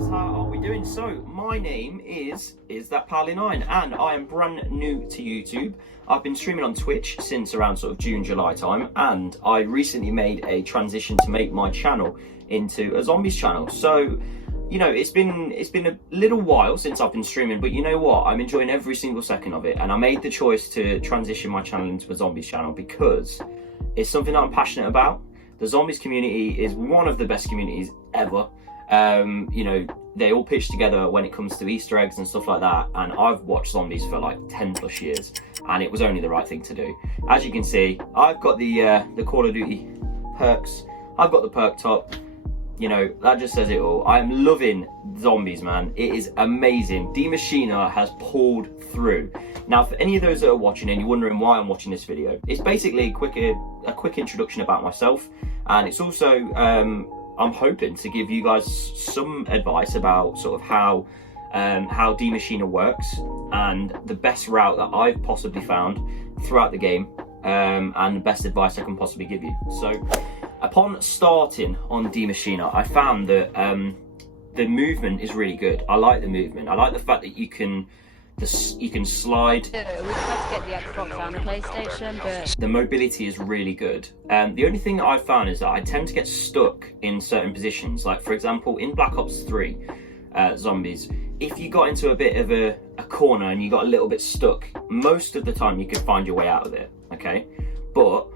guys, how are we doing? So my name is that Pally9 and I am brand new to YouTube. I've been streaming on Twitch since around sort of June, July time, and I recently made a transition to make my channel into a zombies channel. So, you know, it's been a little while since I've been streaming, but you know what? I'm enjoying every single second of it, and I made the choice to transition my channel into a zombies channel because it's something that I'm passionate about. The zombies community is one of the best communities ever. You know, they all pitch together when it comes to Easter eggs and stuff like that, and I've watched zombies for like 10 plus years, and it was only the right thing to do. As you can see, I've got the Call of Duty perks, I've got the perk top, you know, that just says it all. I'm loving zombies, man. It is amazing. Die Maschine has pulled through. Now, for any of those that are watching and you're wondering why I'm watching this video, it's basically a quick introduction about myself, and it's also I'm hoping to give you guys some advice about sort of how Die Maschine works and the best route that I've possibly found throughout the game, and the best advice I can possibly give you. So, upon starting on Die Maschine, I found that the movement is really good. I like the movement. I like the fact that you can slide. We tried to get the Xbox and the PlayStation, but the mobility is really good. The only thing that I've found is that I tend to get stuck in certain positions. Like, for example, in Black Ops 3 zombies, if you got into a bit of a corner and you got a little bit stuck, most of the time you could find your way out of it, okay? But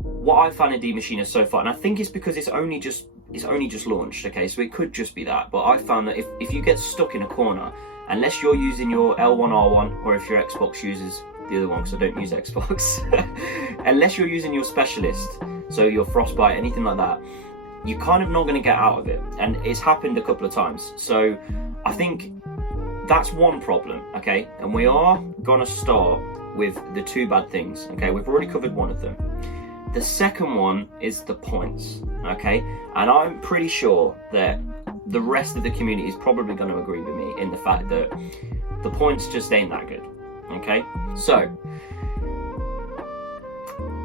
what I found in Die Maschine so far, and I think it's because it's only just launched, okay, so it could just be that, but I found that if you get stuck in a corner, unless you're using your L1R1, or if your Xbox uses the other one, because I don't use Xbox, unless you're using your specialist, so your frostbite, anything like that, you're kind of not going to get out of it, and it's happened a couple of times. So I think that's one problem, okay, and we are going to start with the two bad things, okay. We've already covered one of them. The second one is the points, okay, and I'm pretty sure that the rest of the community is probably going to agree with me in the fact that the points just ain't that good, okay. So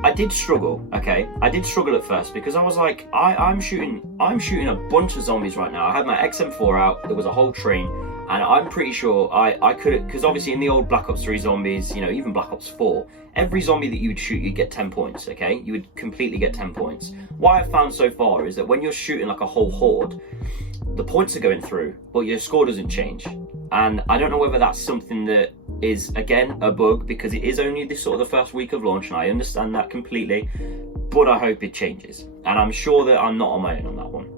I did struggle, okay. I did struggle at first because I was like, I'm shooting a bunch of zombies right now. I had my XM4 out, there was a whole train, and I'm pretty sure I could, because obviously in the old Black Ops 3 zombies, you know, even Black Ops 4, every zombie that you would shoot, you'd get 10 points, okay? You would completely get 10 points. What I've found so far is that when you're shooting like a whole horde, the points are going through, but your score doesn't change. And I don't know whether that's something that is, again, a bug, because it is only this sort of the first week of launch, and I understand that completely, but I hope it changes. And I'm sure that I'm not on my own on that one.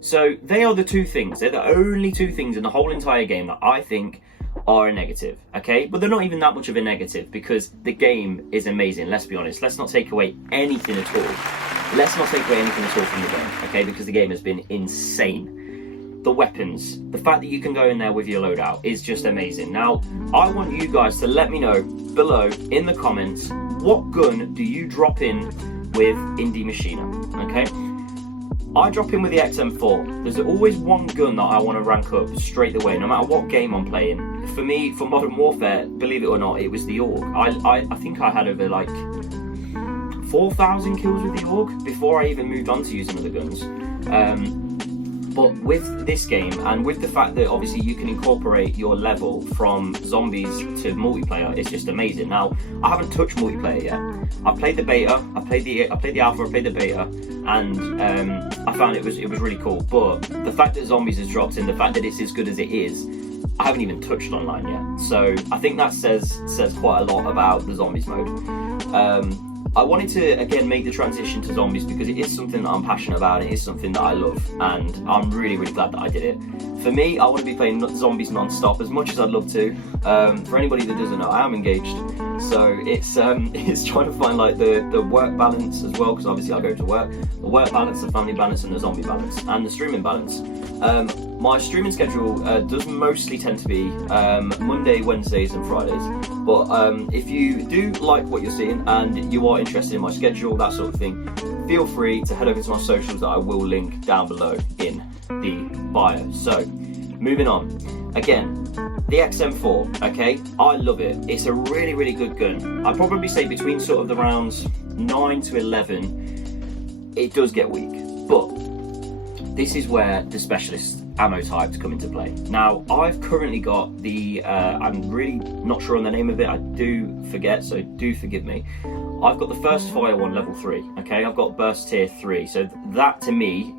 So they are the two things. They're the only two things in the whole entire game that I think are a negative, okay? But they're not even that much of a negative because the game is amazing, let's be honest. Let's not take away anything at all. Let's not take away anything at all from the game, okay? Because the game has been insane. The weapons, the fact that you can go in there with your loadout is just amazing. Now, I want you guys to let me know below in the comments, what gun do you drop in with Die Maschine, okay? I drop in with the XM4. There's always one gun that I want to rank up straight away, no matter what game I'm playing. For me, for Modern Warfare, believe it or not, it was the AUG. I think I had over like 4,000 kills with the AUG before I even moved on to using other guns. But with this game, and with the fact that obviously you can incorporate your level from zombies to multiplayer, it's just amazing. Now, I haven't touched multiplayer yet. I played the beta, I played the alpha, I played the beta, and I found it was really cool. But the fact that zombies has dropped in, the fact that it's as good as it is, I haven't even touched online yet. So I think that says quite a lot about the zombies mode. I wanted to, again, make the transition to zombies because it is something that I'm passionate about, it is something that I love, and I'm really, really glad that I did it. For me, I want to be playing zombies non-stop as much as I'd love to. For anybody that doesn't know, I am engaged, so it's trying to find like the work balance as well, because obviously I go to work, the work balance, the family balance, and the zombie balance, and the streaming balance. My streaming schedule does mostly tend to be Monday, Wednesdays and Fridays, but if you do like what you're seeing and you are interested in my schedule, that sort of thing, feel free to head over to my socials that I will link down below in the bio. So, moving on. Again, the XM4, okay, I love it. It's a really, really good gun. I'd probably say between sort of the rounds 9 to 11, it does get weak, but this is where the specialist ammo type to come into play. Now, I've currently got the, I'm really not sure on the name of it, I do forget, so do forgive me. I've got the first fire one, level 3, okay? I've got burst tier 3, so that to me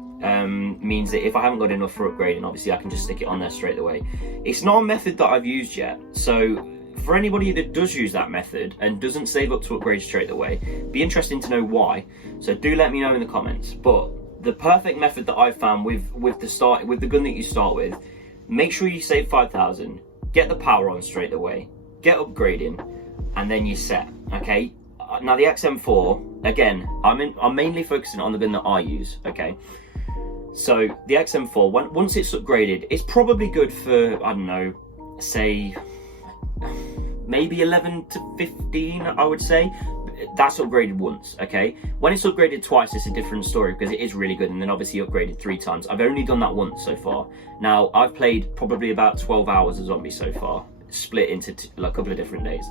means that if I haven't got enough for upgrading, obviously I can just stick it on there straight away. It's not a method that I've used yet, so for anybody that does use that method and doesn't save up to upgrade straight away, be interesting to know why, so do let me know in the comments. But the perfect method that I've found with the gun that you start with, make sure you save 5,000, get the power on straight away, get upgrading, and then you're set, okay? Now the XM4, again, I'm mainly focusing on the gun that I use, okay? So the XM4, once it's upgraded, it's probably good for, I don't know, say maybe 11 to 15, I would say. That's upgraded once, okay? When it's upgraded twice, it's a different story because it is really good, and then obviously upgraded 3 times. I've only done that once so far. Now, I've played probably about 12 hours of zombies so far, split into a couple of different days.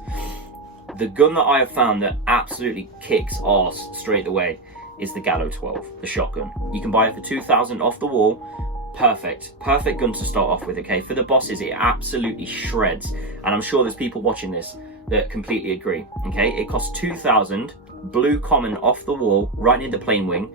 The gun that I have found that absolutely kicks arse straight away is the Gallo 12, the shotgun. You can buy it for 2,000 off the wall. Perfect gun to start off with, okay? For the bosses, it absolutely shreds, and I'm sure there's people watching this that completely agree, okay? It costs 2,000, blue common off the wall, right near the plane wing.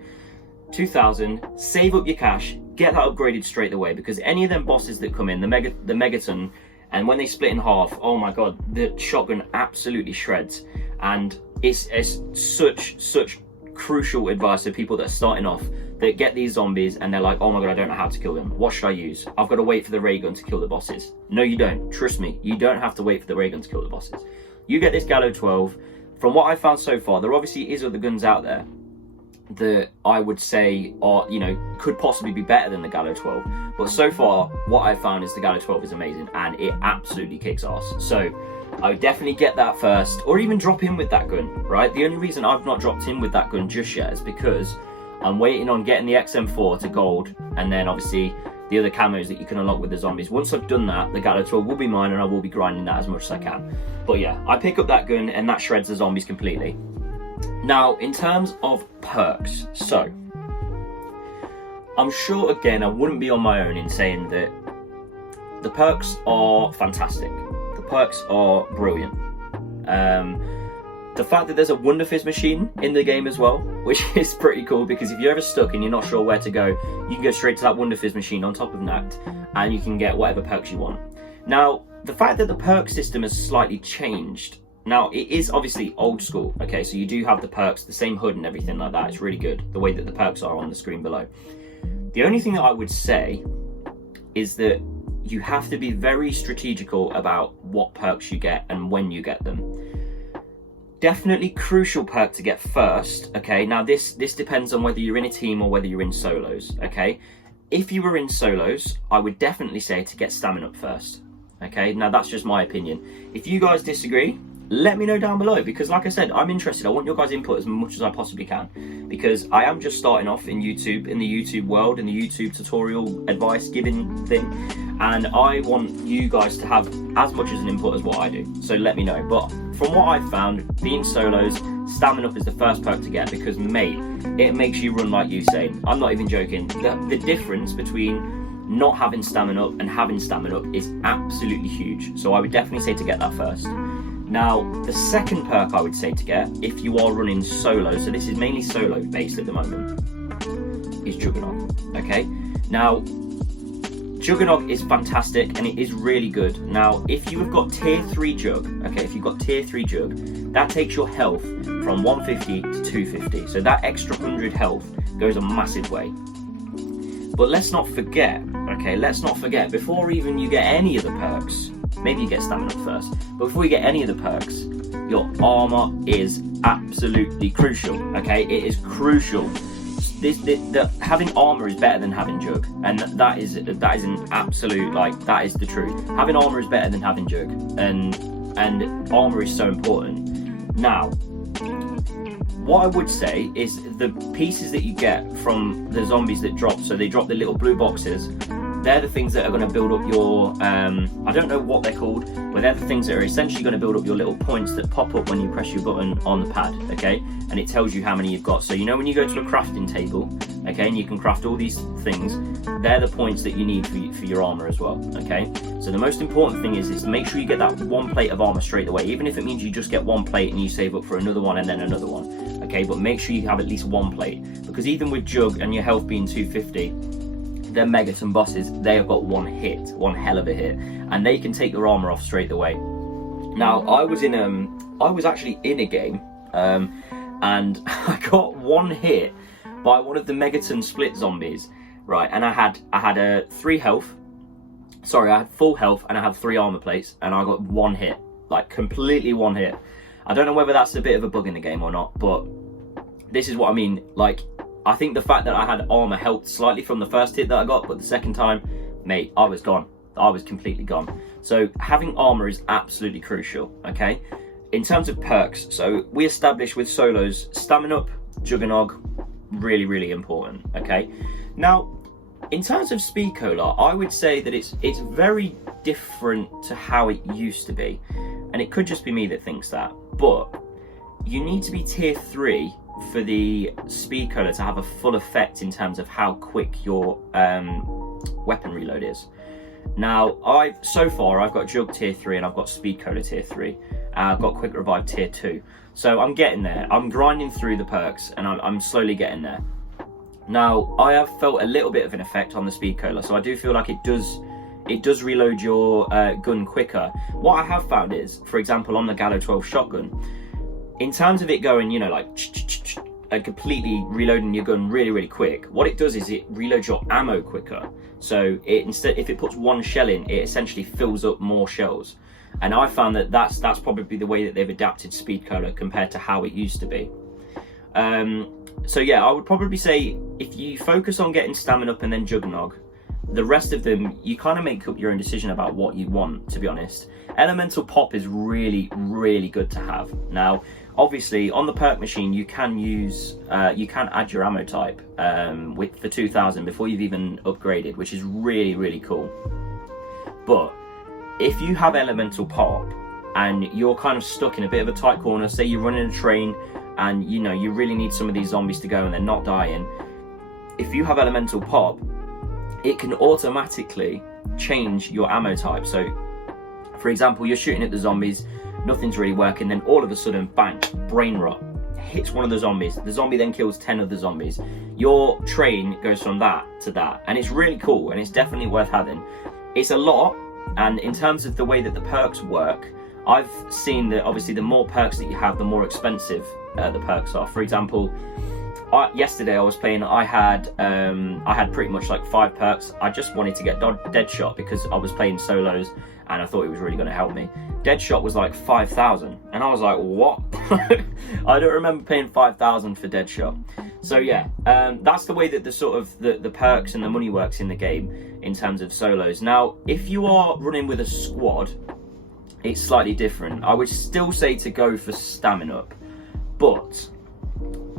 2,000, save up your cash, get that upgraded straight away, because any of them bosses that come in, the Megaton, and when they split in half, oh my god, the shotgun absolutely shreds. And it's such crucial advice to people that are starting off, that get these zombies and they're like, oh my god, I don't know how to kill them. What should I use? I've got to wait for the ray gun to kill the bosses. No, you don't. Trust me, you don't have to wait for the ray gun to kill the bosses. You get this Gallo 12. From what I've found so far, there obviously is other guns out there that I would say are, you know, could possibly be better than the Gallo 12. But so far, what I've found is the Gallo 12 is amazing and it absolutely kicks ass. So I would definitely get that first, or even drop in with that gun, right? The only reason I've not dropped in with that gun just yet is because I'm waiting on getting the XM4 to gold, and then obviously the other camos that you can unlock with the zombies. Once I've done that, the Gallo 12 will be mine, and I will be grinding that as much as I can. But yeah, I pick up that gun and that shreds the zombies completely. Now, in terms of perks, so I'm sure, again, I wouldn't be on my own in saying that the perks are fantastic. The perks are brilliant. The fact that there's a Wonder Fizz machine in the game as well, which is pretty cool, because if you're ever stuck and you're not sure where to go, you can go straight to that Wonder Fizz machine on top of NACT, and you can get whatever perks you want. Now, the fact that the perk system has slightly changed, now it is obviously old school, okay, so you do have the perks, the same HUD and everything like that. It's really good, the way that the perks are on the screen below. The only thing that I would say is that you have to be very strategical about what perks you get and when you get them. Definitely crucial perk to get first, okay? Now this depends on whether you're in a team or whether you're in solos, okay? If you were in solos, I would definitely say to get stamina up first, okay? Now that's just my opinion. If you guys disagree, let me know down below, because like I said, I'm interested. I want your guys' input as much as I possibly can, because I am just starting off in YouTube, in the YouTube world, in the YouTube tutorial advice giving thing, and I want you guys to have as much as an input as what I do, so let me know. But from what I've found, being solos, stamina up is the first perk to get, because mate, it makes you run like Usain. I'm not even joking. The difference between not having stamina up and having stamina up is absolutely huge, so I would definitely say to get that first. Now, the second perk I would say to get, if you are running solo, so this is mainly solo based at the moment, is Juggernog, okay? Now, Juggernog is fantastic and it is really good. Now, if you have got tier 3 Jug, okay, if you've got tier 3 Jug, that takes your health from 150 to 250. So that extra 100 health goes a massive way. But let's not forget, okay, before even you get any of the perks, maybe you get stamina first, but before you get any of the perks, your armor is absolutely crucial, okay? It is crucial. Having armor is better than having Jug, and that is an absolute, like, that is the truth. Having armor is better than having Jug, and armor is so important. Now, what I would say is the pieces that you get from the zombies that drop, so they drop the little blue boxes, they're the things that are going to build up your, I don't know what they're called, but they're the things that are essentially going to build up your little points that pop up when you press your button on the pad, okay? And it tells you how many you've got. So you know when you go to a crafting table, okay, and you can craft all these things, they're the points that you need for your armor as well, okay? So the most important thing is make sure you get that 1 plate of armor straight away, even if it means you just get 1 plate and you save up for another one and then another one, okay? But make sure you have at least 1 plate, because even with Jug and your health being 250, they're Megaton bosses, they have got 1 hit, 1 hell of a hit, and they can take your armor off straight away. Now, I was actually in a game, and I got 1 hit by one of the Megaton split zombies, right? And I had a 3 health. Sorry, I had full health and I had 3 armor plates, and I got 1 hit, like completely 1 hit. I don't know whether that's a bit of a bug in the game or not, but this is what I mean. Like, I think the fact that I had armor helped slightly from the first hit that I got, but the second time, mate, I was gone. I was completely gone. So having armor is absolutely crucial, okay? In terms of perks, so we established with solos, Stamina Up, Juggernog, really, really important, okay? Now, in terms of Speed Cola, I would say that it's very different to how it used to be. And it could just be me that thinks that, but you need to be tier 3 for the Speed Cola to have a full effect in terms of how quick your weapon reload is. Now, so far I've got Jug tier 3 and I've got Speed Cola tier 3. I've got Quick Revive tier 2. So I'm getting there. I'm grinding through the perks and I'm slowly getting there. Now, I have felt a little bit of an effect on the Speed Cola, so I do feel like it does reload your gun quicker. What I have found is, for example, on the Gallo 12 shotgun, in terms of it going, you know, like and completely reloading your gun really, really quick, what it does is it reloads your ammo quicker. So if it puts 1 shell in, it essentially fills up more shells. And I found that that's probably the way that they've adapted Speed Cola compared to how it used to be. So yeah, I would probably say if you focus on getting Stamina Up and then Juggernog, the rest of them, you kind of make up your own decision about what you want, to be honest. Elemental Pop is really, really good to have. Now, obviously, on the perk machine, you can add your ammo type for 2000 before you've even upgraded, which is really, really cool. But if you have Elemental Pop and you're kind of stuck in a bit of a tight corner, say you're running a train and you know you really need some of these zombies to go and they're not dying, if you have Elemental Pop, it can automatically change your ammo type. So, for example, you're shooting at the zombies, nothing's really working, then all of a sudden, bang, brain rot, hits one of the zombies. The zombie then kills 10 of the zombies. Your train goes from that to that, and it's really cool, and it's definitely worth having. It's a lot, and in terms of the way that the perks work, I've seen that obviously the more perks that you have, the more expensive the perks are. For example, yesterday I was playing, I had pretty much like 5 perks. I just wanted to get Deadshot because I was playing solos and I thought it was really going to help me. Deadshot was like 5,000 and I was like, what? I don't remember paying 5,000 for Deadshot. So yeah, that's the way that the sort of the perks and the money works in the game in terms of solos. Now, if you are running with a squad, it's slightly different. I would still say to go for Stamina Up, but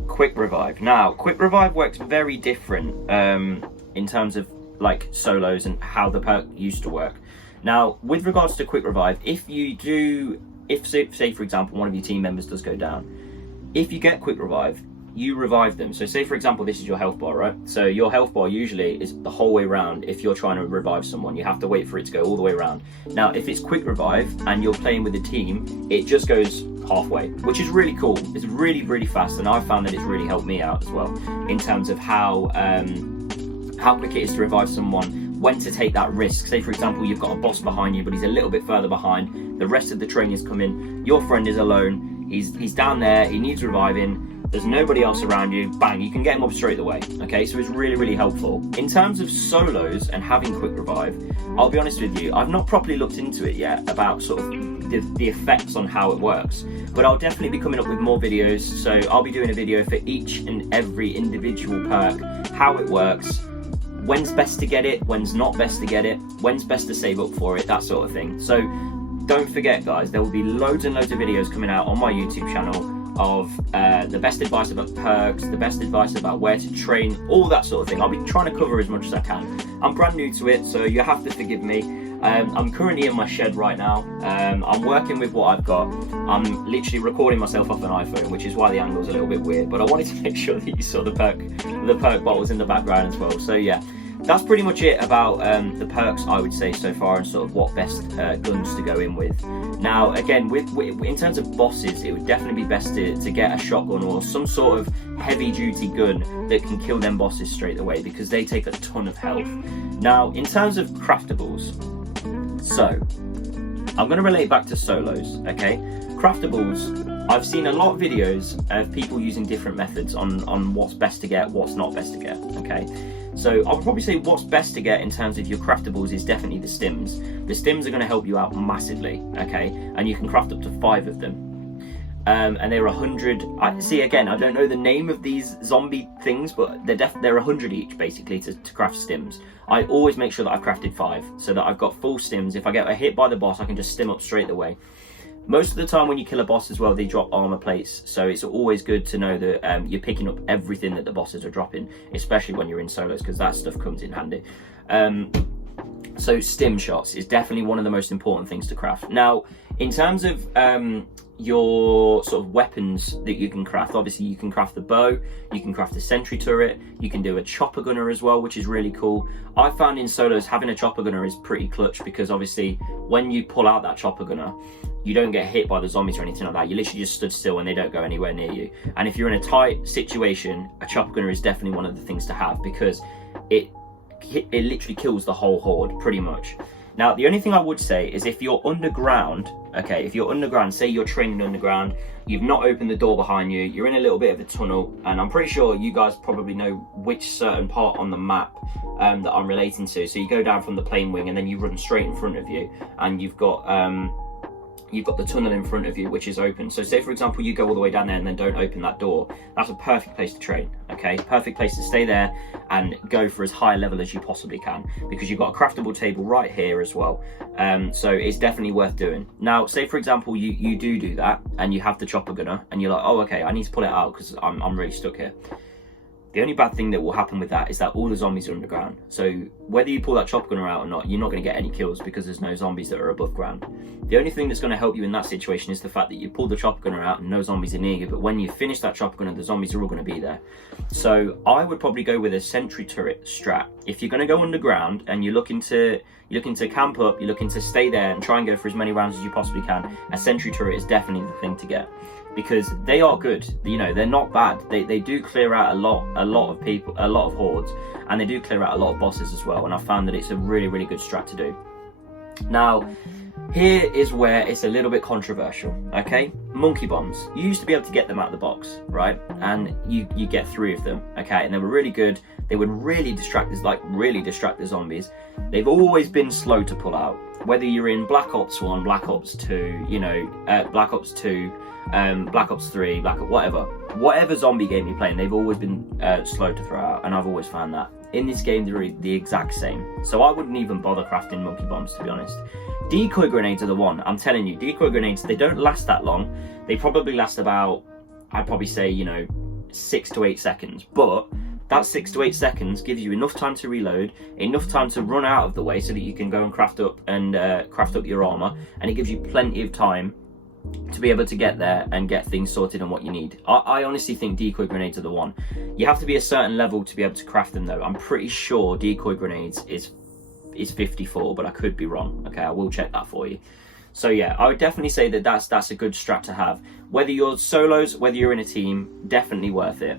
Quick Revive. Now, Quick Revive works very different in terms of like solos and how the perk used to work. Now, with regards to Quick Revive, if say for example one of your team members does go down, if you get Quick Revive, you revive them. So say for example this is your health bar, right? So your health bar usually is the whole way around. If you're trying to revive someone, you have to wait for it to go all the way around. Now, if it's Quick Revive and you're playing with a team, it just goes halfway, which is really cool. It's really, really fast, and I've found that it's really helped me out as well in terms of how quick it is to revive someone, when to take that risk. Say for example you've got a boss behind you but he's a little bit further behind, the rest of the train is coming, your friend is alone, he's down there, he needs reviving, there's nobody else around you, bang, you can get him up straight away. Okay, so it's really, really helpful. In terms of solos and having Quick Revive, I'll be honest with you, I've not properly looked into it yet about sort of the effects on how it works, but I'll definitely be coming up with more videos. So I'll be doing a video for each and every individual perk, how it works, when's best to get it, when's not best to get it, when's best to save up for it, that sort of thing. So don't forget guys, there will be loads and loads of videos coming out on my YouTube channel of the best advice about perks, the best advice about where to train, all that sort of thing. I'll be trying to cover as much as I can. I'm brand new to it, so you have to forgive me. I'm currently in my shed right now. I'm working with what I've got. I'm literally recording myself off an iPhone, which is why the angle's a little bit weird, but I wanted to make sure that you saw the perk bottles in the background as well. So yeah, that's pretty much it about the perks, I would say, so far, and sort of what best guns to go in with. Now, again, in terms of bosses, it would definitely be best to get a shotgun or some sort of heavy-duty gun that can kill them bosses straight away, because they take a ton of health. Now, in terms of craftables, so I'm going to relate back to solos, okay? Craftables, I've seen a lot of videos of people using different methods on what's best to get, what's not best to get, okay? So I'll probably say what's best to get in terms of your craftables is definitely the stims. The stims are going to help you out massively, okay? And you can craft up to 5 of them. And they're 100. See, again, I don't know the name of these zombie things, but they're 100 each basically to craft stims. I always make sure that I've crafted 5 so that I've got full stims. If I get hit by the boss, I can just stim up straight away. Most of the time when you kill a boss as well, they drop armor plates, so it's always good to know that you're picking up everything that the bosses are dropping, especially when you're in solos, because that stuff comes in handy. So stim shots is definitely one of the most important things to craft. Now, in terms of your sort of weapons that you can craft, obviously you can craft the bow, you can craft a sentry turret, you can do a chopper gunner as well, which is really cool. I found in solos having a chopper gunner is pretty clutch, because obviously when you pull out that chopper gunner, you don't get hit by the zombies or anything like that. You literally just stood still and they don't go anywhere near you. And if you're in a tight situation, a chopper gunner is definitely one of the things to have, because it literally kills the whole horde pretty much. Now, the only thing I would say is if you're underground, okay, if you're underground, say you're training underground, you've not opened the door behind you, you're in a little bit of a tunnel, and I'm pretty sure you guys probably know which certain part on the map that I'm relating to. So you go down from the plane wing and then you run straight in front of you, and you've got the tunnel in front of you, which is open. So say, for example, you go all the way down there and then don't open that door. That's a perfect place to train, okay? Perfect place to stay there and go for as high a level as you possibly can, because you've got a craftable table right here as well. So it's definitely worth doing. Now, say, for example, you do that and you have the chopper gunner and you're like, oh, okay, I need to pull it out because I'm really stuck here. The only bad thing that will happen with that is that all the zombies are underground. So whether you pull that chopper gunner out or not, you're not going to get any kills because there's no zombies that are above ground. The only thing that's going to help you in that situation is the fact that you pull the chopper gunner out and no zombies are near you. But when you finish that chopper gunner, the zombies are all going to be there. So I would probably go with a sentry turret strat. If you're going to go underground and you're looking to camp up, you're looking to stay there and try and go for as many rounds as you possibly can, a sentry turret is definitely the thing to get, because they are good. You know, they're not bad. They do clear out a lot of people, a lot of hordes, and they do clear out a lot of bosses as well. And I found that it's a really, really good strat to do. Now, here is where it's a little bit controversial, okay? Monkey bombs. You used to be able to get them out of the box, right? And you get 3 of them, okay? And they were really good. They would really distract the zombies. They've always been slow to pull out. Whether you're in Black Ops 1, Black Ops 2, you know, Black Ops 2, Black Ops 3, whatever zombie game you're playing, they've always been slow to throw out, and I've always found that. In this game, they're the exact same. So I wouldn't even bother crafting monkey bombs, to be honest. Decoy grenades are the one. I'm telling you, decoy grenades, they don't last that long. They probably last about, I'd probably say, you know, 6 to 8 seconds. But that 6 to 8 seconds gives you enough time to reload, enough time to run out of the way so that you can go and craft up your armor, and it gives you plenty of time to be able to get there and get things sorted on what you need. I honestly think decoy grenades are the one. You have to be a certain level to be able to craft them though. I'm pretty sure decoy grenades is 54, but I could be wrong. Okay, I will check that for you. So yeah, I would definitely say that that's a good strat to have. Whether you're solos, whether you're in a team, definitely worth it.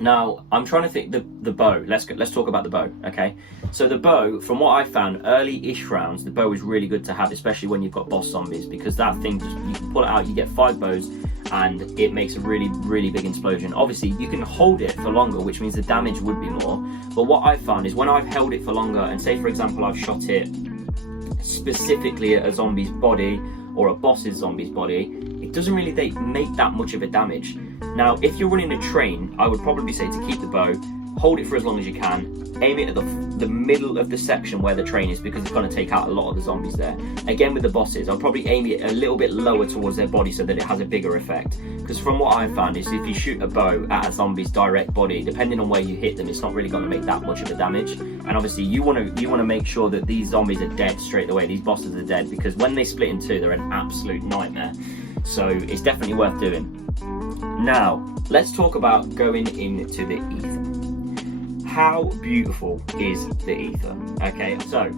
Now, I'm trying to think the bow. Let's talk about the bow, okay? So the bow, from what I found, early-ish rounds, the bow is really good to have, especially when you've got boss zombies, because that thing, you can pull it out, you get 5 bows, and it makes a really, really big explosion. Obviously, you can hold it for longer, which means the damage would be more. But what I've found is when I've held it for longer, and say, for example, I've shot it specifically at a zombie's body, or a boss's zombie's body, it doesn't really make that much of a damage. Now, if you're running a train, I would probably say to keep the bow, hold it for as long as you can, aim it at the middle of the section where the train is, because it's going to take out a lot of the zombies there. Again, with the bosses, I'll probably aim it a little bit lower towards their body so that it has a bigger effect. Because from what I've found is if you shoot a bow at a zombie's direct body, depending on where you hit them, it's not really going to make that much of a damage. And obviously you want to make sure that these zombies are dead straight away. These bosses are dead, because when they split in two, they're an absolute nightmare. So it's definitely worth doing. Now, let's talk about going into the ether. How beautiful is the ether? Okay, so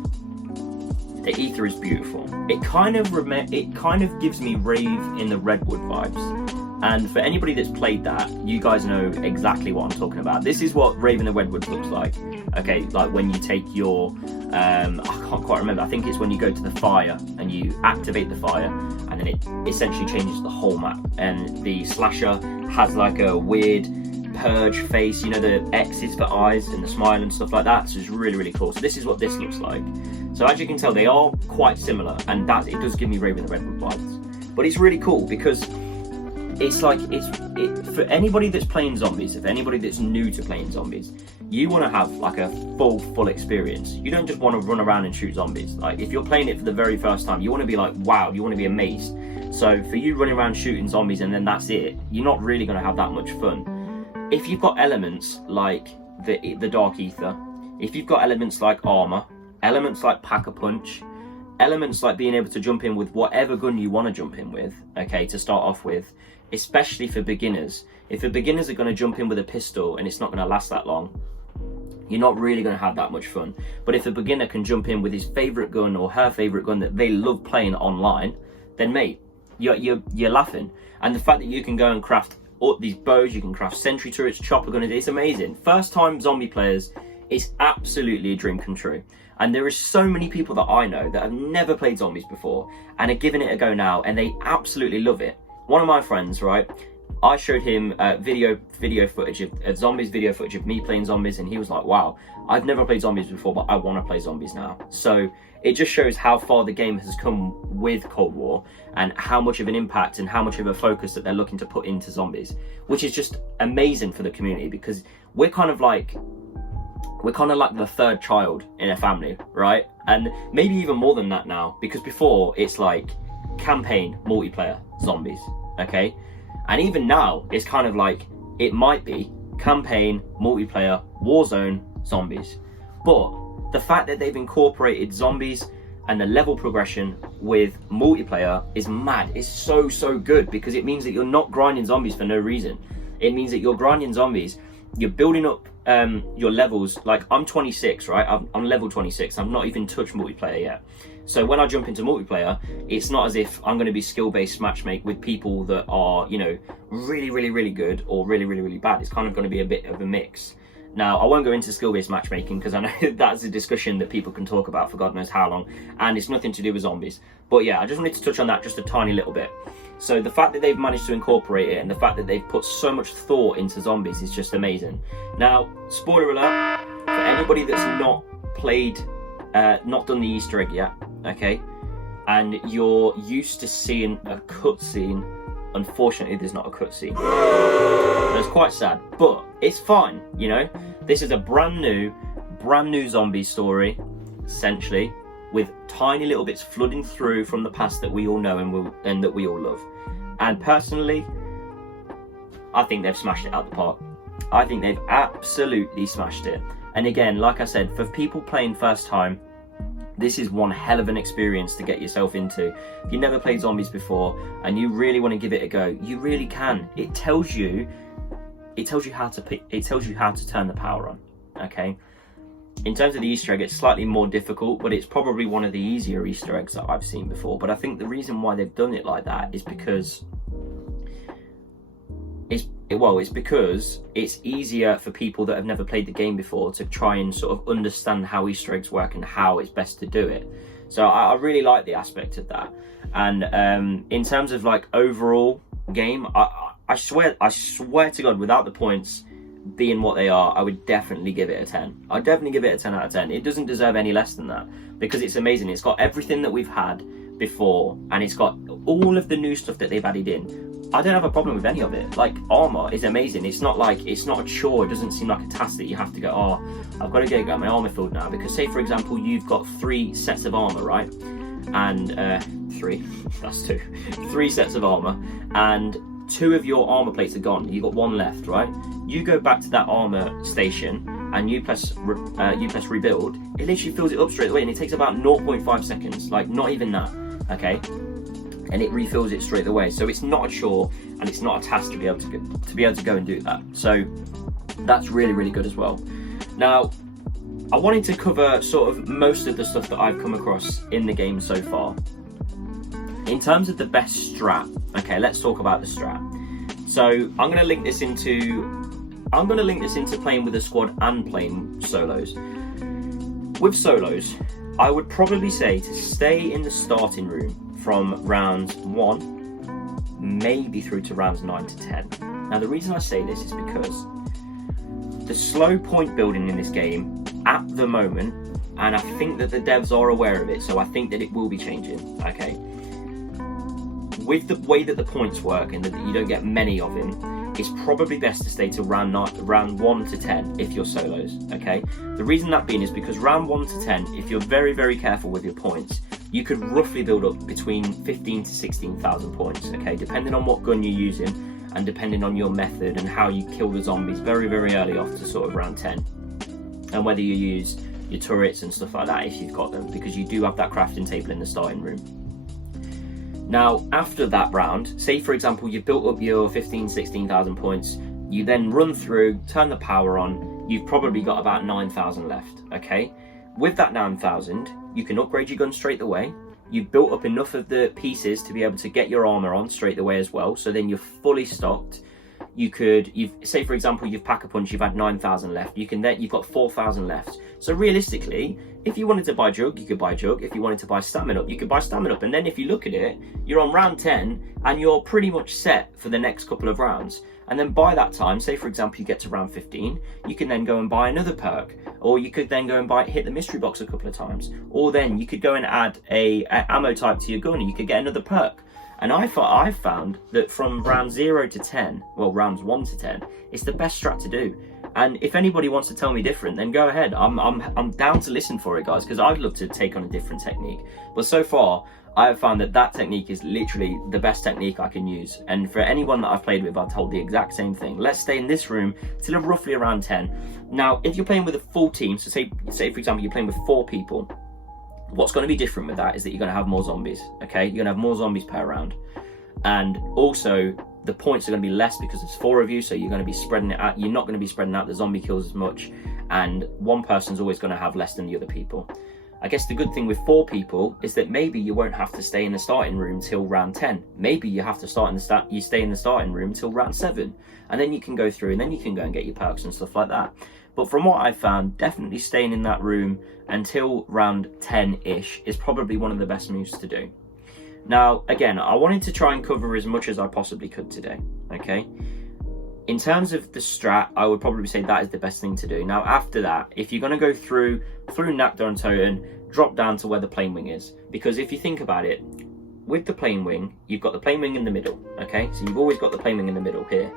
the ether is beautiful. It kind of gives me Rave in the Redwood vibes. And for anybody that's played that, you guys know exactly what I'm talking about. This is what Rave in the Redwood looks like. Okay, like when you take your, I can't quite remember, I think it's when you go to the fire and you activate the fire, and then it essentially changes the whole map. And the slasher has like a weird purge face, you know, the X's for eyes and the smile and stuff like that. So it's really, really cool. So this is what this looks like. So as you can tell, they are quite similar, and that it does give me Rave in the Redwood vibes. But it's really cool because it's like, for anybody that's playing zombies, if anybody that's new to playing zombies, you want to have like a full experience. You don't just want to run around and shoot zombies. Like if you're playing it for the very first time, you want to be like, wow, you want to be amazed. So for you running around shooting zombies and then that's it, you're not really going to have that much fun. If you've got elements like the Dark Ether, if you've got elements like armor, elements like Pack-a-Punch, elements like being able to jump in with whatever gun you want to jump in with, okay, to start off with, especially for beginners. If the beginners are going to jump in with a pistol and it's not going to last that long, you're not really going to have that much fun. But if a beginner can jump in with his favourite gun or her favourite gun that they love playing online, then mate, you're laughing. And the fact that you can go and craft all these bows, you can craft sentry turrets, chopper gun, it's amazing. First time zombie players, it's absolutely a dream come true. And there is so many people that I know that have never played zombies before and are giving it a go now, and they absolutely love it. One of my friends, right, I showed him video footage of zombies, video footage of me playing zombies, and he was like, wow, I've never played zombies before, but I want to play zombies now. So it just shows how far the game has come with Cold War and how much of an impact and how much of a focus that they're looking to put into zombies, which is just amazing for the community, because we're kind of like the third child in a family, right? And maybe even more than that now, because before it's like campaign, multiplayer, zombies, okay? And even now, it's kind of like, it might be campaign, multiplayer, Warzone, zombies. But the fact that they've incorporated zombies and the level progression with multiplayer is mad. It's so good, because it means that you're not grinding zombies for no reason. It means that you're grinding zombies, you're building up your levels. Like I'm 26, right? I'm level 26. I've not even touched multiplayer yet. So when I jump into multiplayer, it's not as if I'm going to be skill-based matchmake with people that are, you know, really good or really bad. It's kind of going to be a bit of a mix. Now, I won't go into skill-based matchmaking because I know that's a discussion that people can talk about for God knows how long, and it's nothing to do with zombies. But yeah, I just wanted to touch on that just a tiny little bit. So the fact that they've managed to incorporate it and the fact that they've put so much thought into zombies is just amazing. Now, spoiler alert, for anybody that's not played, not done the Easter egg yet, okay, and you're used to seeing a cutscene, unfortunately there's not a cutscene. It's quite sad, but it's fine, you know. This is a brand new zombie story, essentially, with tiny little bits flooding through from the past that we all know and that we all love. And personally, I think they've smashed it out the park. I think they've absolutely smashed it. And again, like I said, for people playing first time, this is one hell of an experience to get yourself into. If you've never played zombies before and you really want to give it a go, you really can. It tells you how to turn the power on, okay? In terms of the Easter egg, it's slightly more difficult, but it's probably one of the easier Easter eggs that I've seen before. But I think the reason why they've done it like that is because it's easier for people that have never played the game before to try and sort of understand how Easter eggs work and how it's best to do it. So I really like the aspect of that. And in terms of like overall game, I swear to God, without the points being what they are, I would definitely give it a 10. I'd definitely give it a 10 out of 10. It doesn't deserve any less than that, because it's amazing. It's got everything that we've had before, and it's got all of the new stuff that they've added in. I don't have a problem with any of it. Like, armor is amazing. It's not a chore. It doesn't seem like a task that you have to go, oh, I've got to go get my armor filled now. Because say, for example, you've got 3 sets of armor, right? And 3, that's 2. 3 sets of armor, and 2 of your armor plates are gone. You've got 1 left, right? You go back to that armor station and you press rebuild. It literally fills it up straight away, and it takes about 0.5 seconds, like not even that, okay? And it refills it straight away. So it's not a chore, and it's not a task to be able to go and do that. So that's really, really good as well. Now, I wanted to cover sort of most of the stuff that I've come across in the game so far. In terms of the best strat, okay, let's talk about the strat. So I'm going to link this into playing with a squad and playing solos. With solos, I would probably say to stay in the starting room from rounds 1, maybe through to rounds 9 to 10. Now the reason I say this is because the slow point building in this game at the moment, and I think that the devs are aware of it, so I think that it will be changing, okay? With the way that the points work and that you don't get many of them, it's probably best to stay to round 1 to 10 if you're solos, okay? The reason that being is because round 1 to 10, if you're very, very careful with your points, you could roughly build up between 15 to 16,000 points, okay? Depending on what gun you're using and depending on your method and how you kill the zombies very, very early off to sort of round 10. And whether you use your turrets and stuff like that if you've got them, because you do have that crafting table in the starting room. Now, after that round, say for example you built up your 16,000 points, you then run through, turn the power on, you've probably got about 9,000 left, okay? With that 9,000, you can upgrade your gun straight away. You've built up enough of the pieces to be able to get your armor on straight away as well, so then you're fully stocked. Say for example you've Pack-a-Punch, you've had 9,000 left, you've got 4,000 left. So realistically, if you wanted to buy Jug, you could buy Jug. If you wanted to buy Stamina Up, you could buy Stamina Up. And then if you look at it, you're on round 10 and you're pretty much set for the next couple of rounds. And then by that time, say for example you get to round 15, you can then go and buy another perk, or you could then go and hit the mystery box a couple of times, or then you could go and add a ammo type to your gun and you could get another perk. And I found that from round 0 to 10, well, rounds 1 to 10, it's the best strat to do. And if anybody wants to tell me different, then go ahead. I'm down to listen for it, guys, because I'd love to take on a different technique. But so far, I have found that technique is literally the best technique I can use. And for anyone that I've played with, I've told the exact same thing. Let's stay in this room till roughly around 10. Now, if you're playing with a full team, so say for example, you're playing with 4 people, what's going to be different with that is that you're going to have more zombies, okay? You're going to have more zombies per round. And also, the points are going to be less because there's 4 of you, so you're going to be spreading it out. You're not going to be spreading out the zombie kills as much, and one person's always going to have less than the other people. I guess the good thing with 4 people is that maybe you won't have to stay in the starting room till round 10. Maybe you have to stay in the starting room till round 7, and then you can go through, and then you can go and get your perks and stuff like that. But from what I've found, definitely staying in that room until round 10-ish is probably one of the best moves to do. Now, again, I wanted to try and cover as much as I possibly could today, okay? In terms of the strat, I would probably say that is the best thing to do. Now, after that, if you're going to go through Nakdor and Toten, drop down to where the plane wing is. Because if you think about it, with the plane wing, you've got the plane wing in the middle, okay? So you've always got the plane wing in the middle here.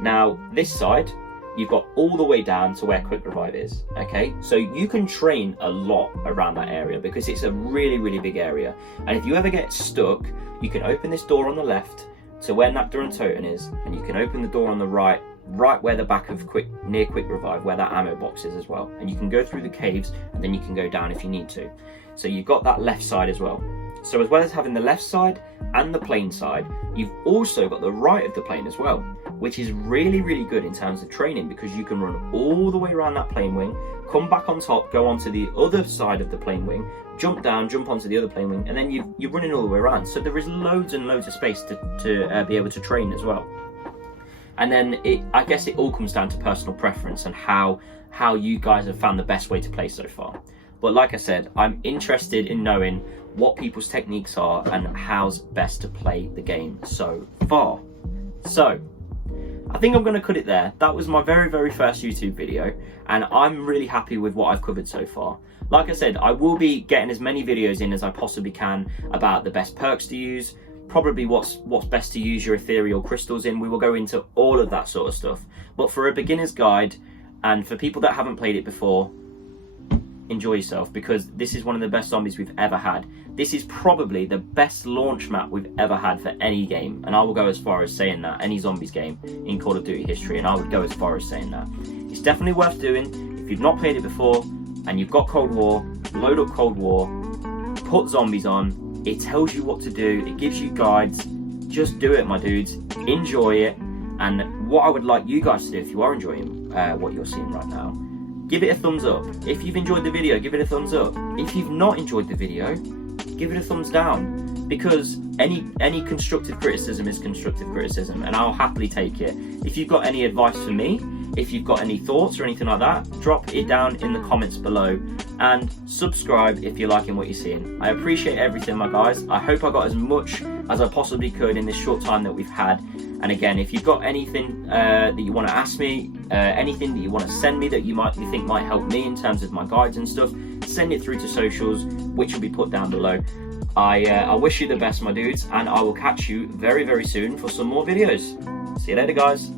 Now, this side, you've got all the way down to where Quick Revive is, okay? So you can train a lot around that area because it's a really, really big area. And if you ever get stuck, you can open this door on the left to where Nakdor and Toten is, and you can open the door on the right where the back of near Quick Revive, where that ammo box is as well. And you can go through the caves, and then you can go down if you need to. So you've got that left side as well. So as well as having the left side and the plane side, you've also got the right of the plane as well, which is really, really good in terms of training because you can run all the way around that plane wing, come back on top, go onto the other side of the plane wing, jump down, jump onto the other plane wing, and then you're running all the way around. So there is loads and loads of space to be able to train as well. And then I guess it all comes down to personal preference and how you guys have found the best way to play so far. But like I said, I'm interested in knowing what people's techniques are and how's best to play the game so far. So, I think I'm going to cut it there. That was my very, very first YouTube video, and I'm really happy with what I've covered so far. Like I said, I will be getting as many videos in as I possibly can about the best perks to use, probably what's best to use your ethereal crystals in. We will go into all of that sort of stuff. But for a beginner's guide, and for people that haven't played it before, enjoy yourself, because this is one of the best zombies we've ever had. This is probably the best launch map we've ever had for any game, and I will go as far as saying that, any zombies game in Call of Duty history, and I would go as far as saying that. It's definitely worth doing. If you've not played it before and you've got Cold War, load up Cold War, put zombies on. It tells you what to do, it gives you guides. Just do it, my dudes. Enjoy it. And what I would like you guys to do, if you are enjoying what you're seeing right now, give it a thumbs up. If you've enjoyed the video, give it a thumbs up. If you've not enjoyed the video, give it a thumbs down, because any constructive criticism is constructive criticism, and I'll happily take it. If you've got any advice for me, if you've got any thoughts or anything like that, drop it down in the comments below, and subscribe if you're liking what you're seeing. I appreciate everything, my guys. I hope I got as much as I possibly could in this short time that we've had. And again, if you've got anything that you want to ask me, anything that you want to send me that you think might help me in terms of my guides and stuff, send it through to socials, which will be put down below. I wish you the best, my dudes, and I will catch you very, very soon for some more videos. See you later, guys.